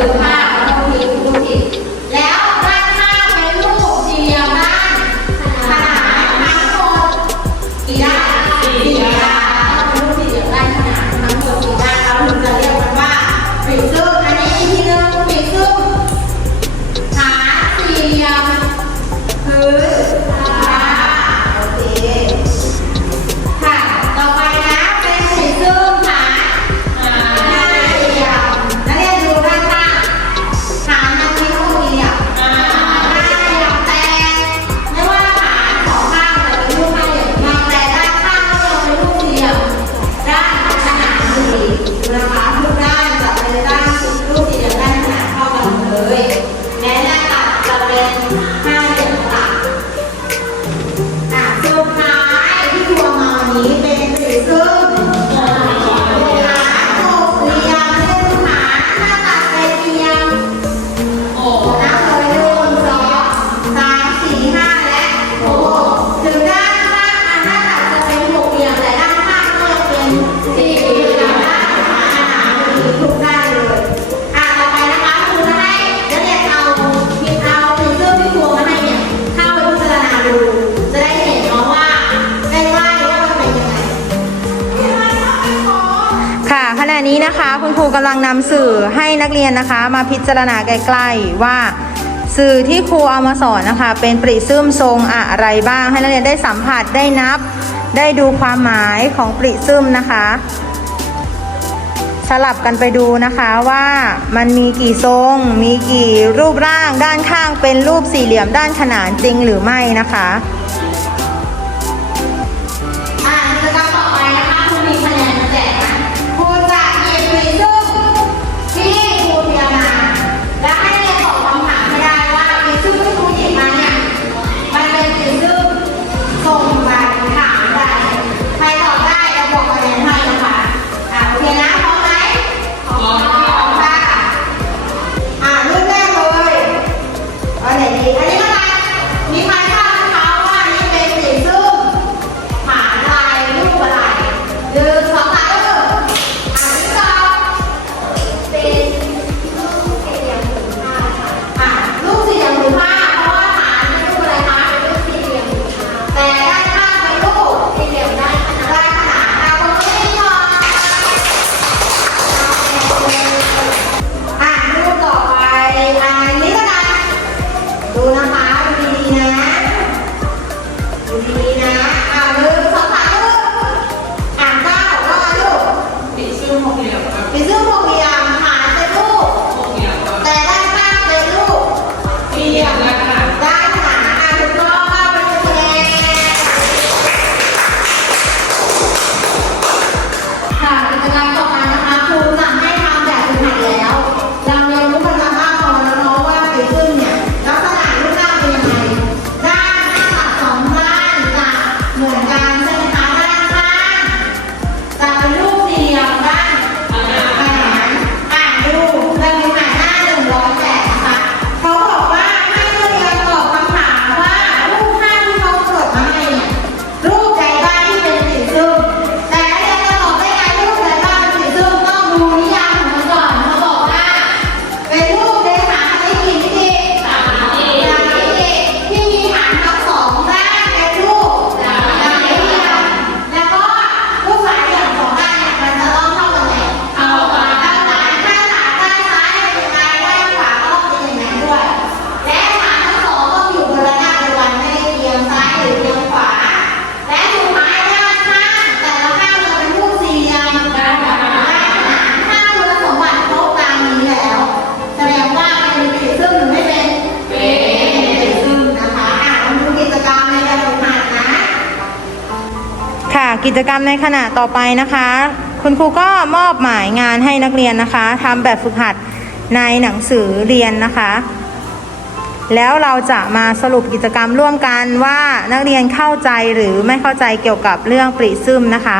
คือภาพ Bye. คะ คุณครูกำลังนำสื่อให้นักเรียนนะคะ มาพิจารณาใกล้ๆว่า สื่อที่ครูเอามาสอนนะคะ เป็นปริซึมทรงอะไรบ้าง ให้นักเรียนได้สัมผัสได้นับ ได้ดูความหมายของปริซึมนะคะ สลับกันไปดูนะคะว่ามันมีกี่ทรง มีกี่รูปร่าง ด้านข้างเป็นรูปสี่เหลี่ยมด้านขนานจริงหรือไม่นะคะ กิจกรรมในขณะต่อไปนะคะ คุณครูก็มอบหมายงานให้นักเรียนนะคะทำแบบฝึกหัดในหนังสือเรียนนะคะ แล้วเราจะมาสรุปกิจกรรมร่วมกันว่านักเรียนเข้าใจหรือไม่เข้าใจเกี่ยวกับเรื่องปริซึมนะคะ